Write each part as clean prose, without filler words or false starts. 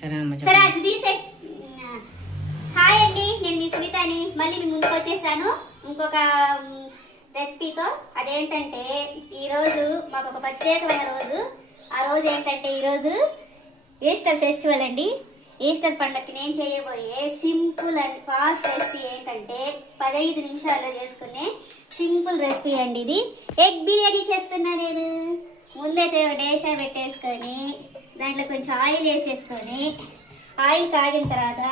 సరే అది తీసే. హాయ్ అండి, నేను మీ సునీతని మళ్ళీ మీ ముందుకు వచ్చేసాను ఇంకొక రెసిపీతో. అదేంటంటే ఈరోజు మాకు ఒక ప్రత్యేకమైన రోజు. ఆ రోజు ఏంటంటే ఈరోజు ఈస్టర్ ఫెస్టివల్ అండి. ఈస్టర్ పండగకి నేను చేయబోయే సింపుల్ అండ్ ఫాస్ట్ రెసిపీ ఏంటంటే 15 నిమిషాల్లో చేసుకునే సింపుల్ రెసిపీ అండి. ఇది ఎగ్ బిర్యానీ చేస్తున్నా నేను. ముందైతే డేషా పెట్టేసుకొని దాంట్లో కొంచెం ఆయిల్ వేసేసుకొని ఆయిల్ కాగిన తర్వాత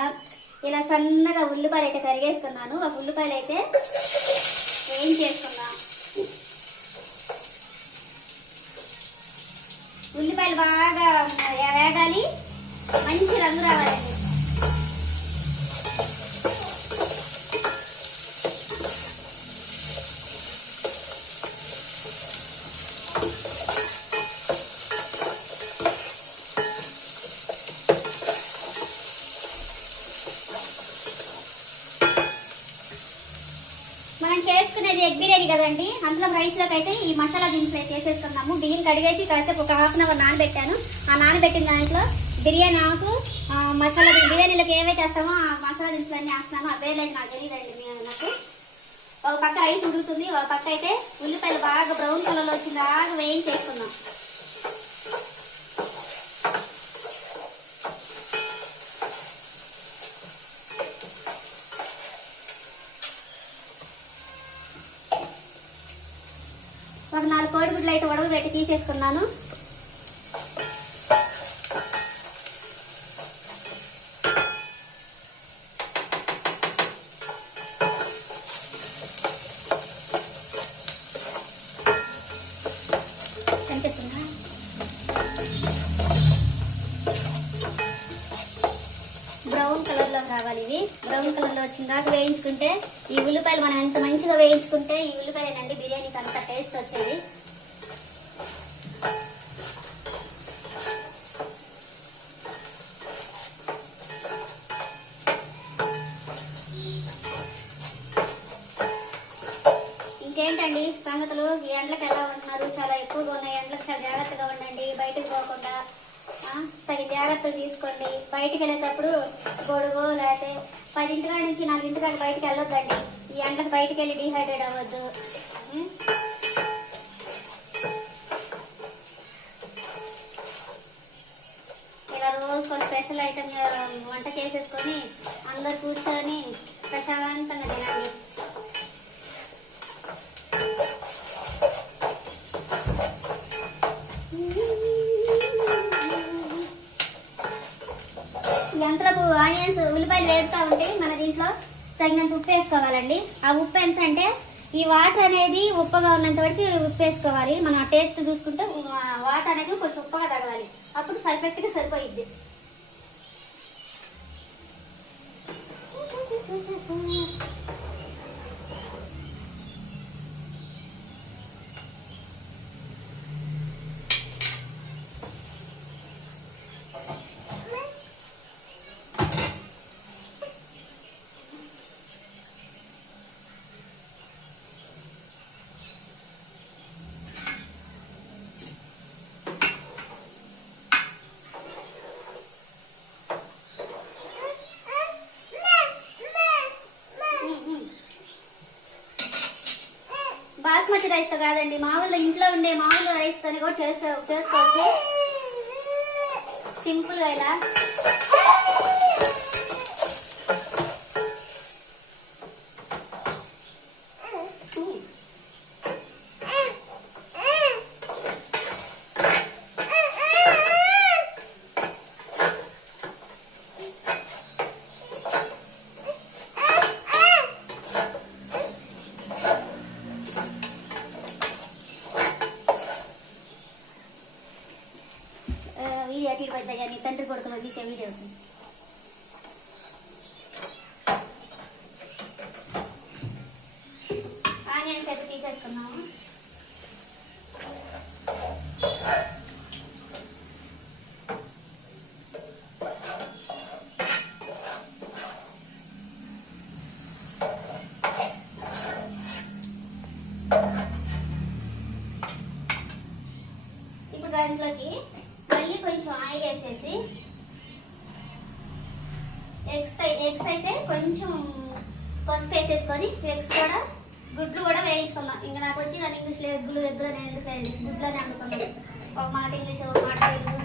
ఇలా సన్నగా ఉల్లిపాయలు అయితే కరిగేసుకున్నాను. ఒక ఉల్లిపాయలు అయితే వేయించేసుకున్నాను. ఉల్లిపాయలు బాగా వేగాలి, మంచి రంగు రావాలండి. మనం చేసుకునేది ఎగ్ బిర్యానీ కదండి, అందులో రైస్లోకి అయితే ఈ మసాలా దినుసులు అయితే వేసేసుకున్నాము. బియ్యం కడిగేసి కాసేపు ఒక హాఫ్ అన్ అవర్ నానబెట్టాను. ఆ నానబెట్టిన దాంట్లో బిర్యానీ ఆకు, మసాలా బిర్యానీలోకి ఏవైతే వేస్తామో ఆ మసాలా దినుసులు అన్నీ వేస్తున్నాము. ఆ పేర్లు అయితే నాకు తెలియదండి. నాకు ఒక పక్క రైస్ ఉడుకుతుంది, ఒక పక్క అయితే ఉల్లిపాయలు బాగా బ్రౌన్ కలర్లో వచ్చింది బాగా వేయించేసుకున్నాం. ఒక 4 కోడిగుడ్లు అయితే ఉడకబెట్టి తీసేసుకున్నాను. బ్రౌన్ కలర్లో కావాలి. ఇవి బ్రౌన్ కలర్లో వచ్చిందాక వేయించుకుంటే ఈ ఉల్లిపాయలు మనం ఎంత మంచిగా వేయించుకుంటే ఈ ఉల్లిపాయలండి బిర్యానీకి అంత టేస్ట్ వచ్చేది. ఇంకేంటండి సంగతులు? ఈ ఎండలకు ఎలా ఉంటున్నారు? చాలా ఎక్కువగా ఉన్నాయి ఎండలకు. చాలా జాగ్రత్తగా ఉండండి, బయటకు పోకుండా తగిన జాగ్రత్తలు తీసుకోండి. బయటికి వెళ్ళేటప్పుడు గొడుగు లేకపోతే 10 నుంచి 4 బయటికి వెళ్ళొద్దండి. ఈ ఎండకు బయటికి వెళ్ళి డీహైడ్రేట్ అవ్వద్దు. ఇలా రోజుకో స్పెషల్ ఐటమ్ వంట చేసేసుకొని అందరు కూర్చొని ప్రశాంతంగా తినండి. ఎంతలకు ఆనియన్స్ ఉల్లిపాయలు వేపుతూ ఉంటే మన దీంట్లో తగినంత ఉప్పు వేసుకోవాలండి. ఆ ఉప్పు ఎంత అంటే ఈ వాటర్ అనేది ఉప్పగా ఉన్నంత వరకు ఉప్పు వేసుకోవాలి. మనం ఆ టేస్ట్ చూసుకుంటే వాటర్ అనేది కొంచెం ఉప్పగా తగవాలి, అప్పుడు పర్ఫెక్ట్గా సరిపోయిద్ది. బాస్మతి రైస్తో కాదండి, మామూలుగా ఇంట్లో ఉండే మామూలు రైస్తోని కూడా చేసుకోవచ్చు సింపుల్గా ఇలా. అటు పడ్డా నీ తండ్రి కొడుకులో తీసే వీడియో. ఆనియన్స్ అయితే తీసేసుకున్నాము. ఇప్పుడు దాంట్లోకి మళ్ళీ కొంచెం ఆయిల్ వేసేసి ఎగ్స్ అయితే కొంచెం పసుపు వేసేసుకొని ఎగ్స్ కూడా గుడ్లు కూడా వేయించుకున్నాం. ఇంకా నాకు వచ్చి నన్ను ఇంగ్లీష్లో ఎగ్గులు నేను ఎందుకు వేయండి, గుడ్లోనే అందుకున్నాను. ఒక మాట ఇంగ్లీష్, ఒక మాట తెలుగు.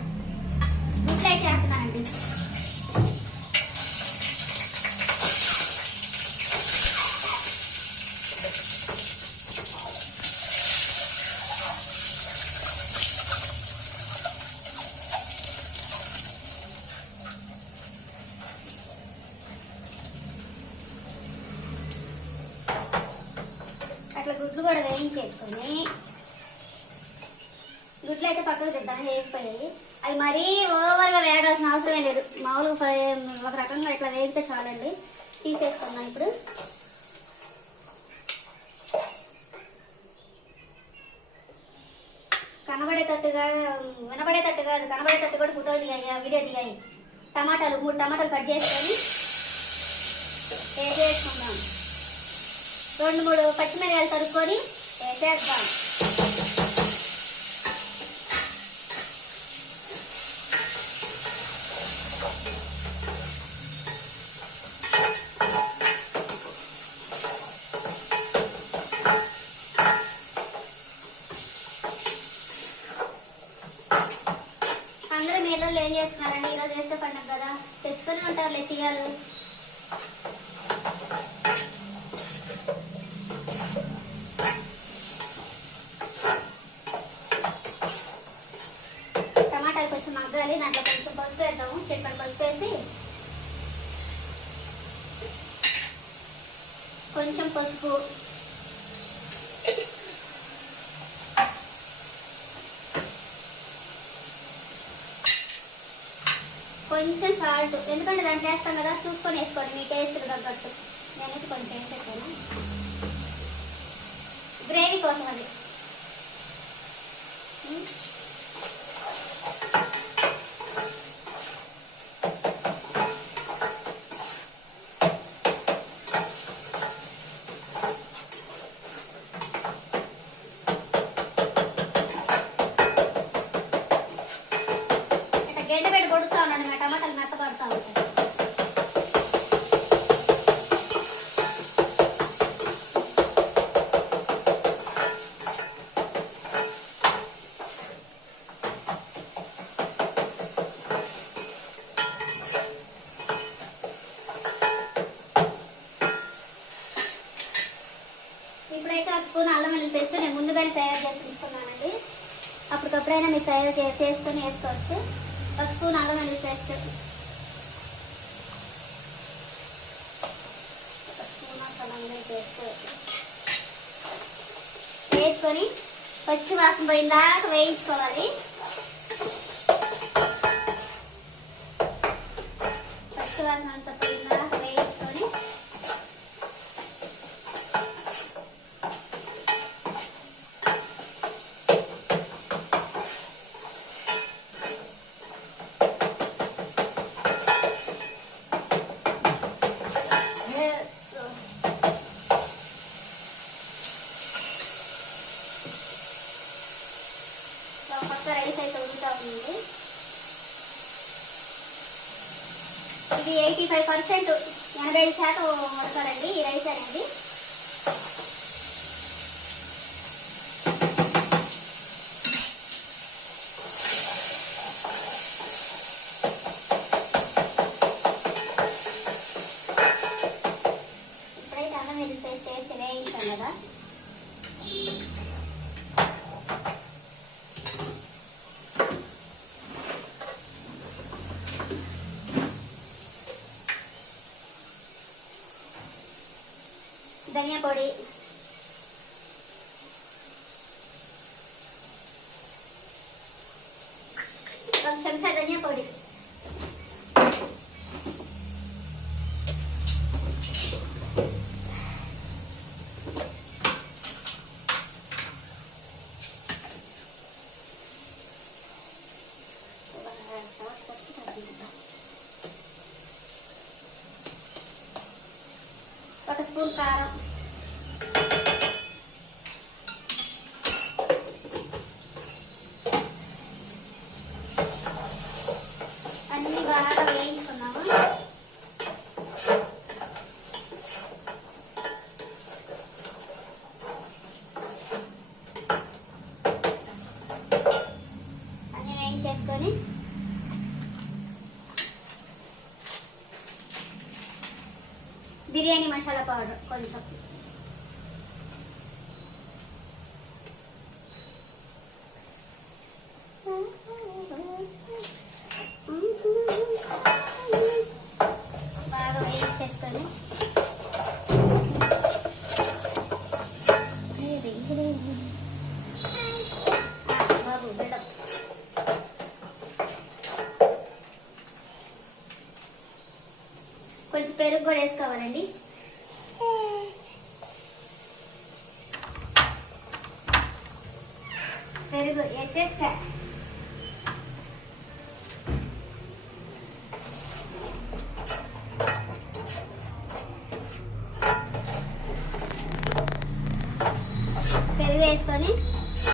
గుడ్లు అయితే వేస్తున్నానండి. అట్లా గుడ్లు కూడా వేయించేసుకొని గుడ్లు అయితే పక్కకు తిద్దాం, వేగిపోయాయి. అవి మరీ ఓవర్గా వేగాల్సిన అవసరమే లేదు, మామూలుగా ఒక రకంగా ఇట్లా వేగితే చాలండి. తీసేసుకుందాం ఇప్పుడు. కనబడేటట్టుగా వినపడేటట్టుగా కనబడేటట్టు కూడా ఫోటో దిగాయి, వీడియో దిగాయి. టమాటాలు 3 టమాటాలు కట్ చేసుకొని వేసేసుకుందాం. 2-3 పచ్చిమిరకాయలు తరుక్కొని వేసేద్దాం. అందరూ మీలో ఏం చేస్తున్నారండి? ఈరోజు జ్యేష్ఠ పండుగ కదా, తెచ్చుకొని ఉంటారులే చెయ్యాలి. టమాటాలు కొంచెం మగ్గాలి, దాంట్లో కొంచెం పసుపు వేద్దాము. చికెన్ పసుపు వేసి కొంచెం పసుపు, కొంచెం సాల్ట్, ఎందుకంటే దాంట్లో వేస్తాం కదా, చూసుకొని వేసుకోండి మీ టేస్ట్కి తగ్గట్టు. నేనైతే కొంచెం వేసేసాను గ్రేవీ కోసం. అది గడ్డ పెట్టి కొడుతూ ఉన్నాను, టమాటాలు మెత్తపడుతూ ఉంటాయి. ఇప్పుడైతే 1 స్పూన్ అల్లం వెల్లుల్లి పేస్ట్ నేను ముందుగానే తయారు చేసి ఉంచుకున్నానండి. అప్పటికప్పుడైనా మీరు తయారు చేసుకొని వేసుకోవచ్చు. 1 స్పూన్ అల్లం వెల్లుల్లి పేస్ట్, 1 స్పూన్ అల్లం వెల్లుల్లి పేస్ట్ వేసుకొని పచ్చి వాసన పోయిందాక వేయించుకోవాలి. పచ్చి వాసన అంతా పోయిందాక వేయించుకొని పక్క రైస్ అయితే ఉడుకుతా ఉంది. ఇది 85%, 85% ఉడకాలండి ఈ రైస్ అనేది. ఇప్పుడైతే అల్లం వెల్లుల్లి పేస్ట్ వేసి వేయించాం కదా, ధనియా పొడి, ఒక చెంచా ధనియా పొడి, ఒక స్పూన్ కారం, అన్నీ బాగా వేయించుకున్నాము. బిర్యానీ మసాలా పౌడర్ కొంచెం, బాగా వేయించేసుకొని బాబు బెల్లం కొంచెం పెరుగు కూడా వేసుకోవాలండి. పెరుగు వేసేస్తా. పెరుగు వేసుకొని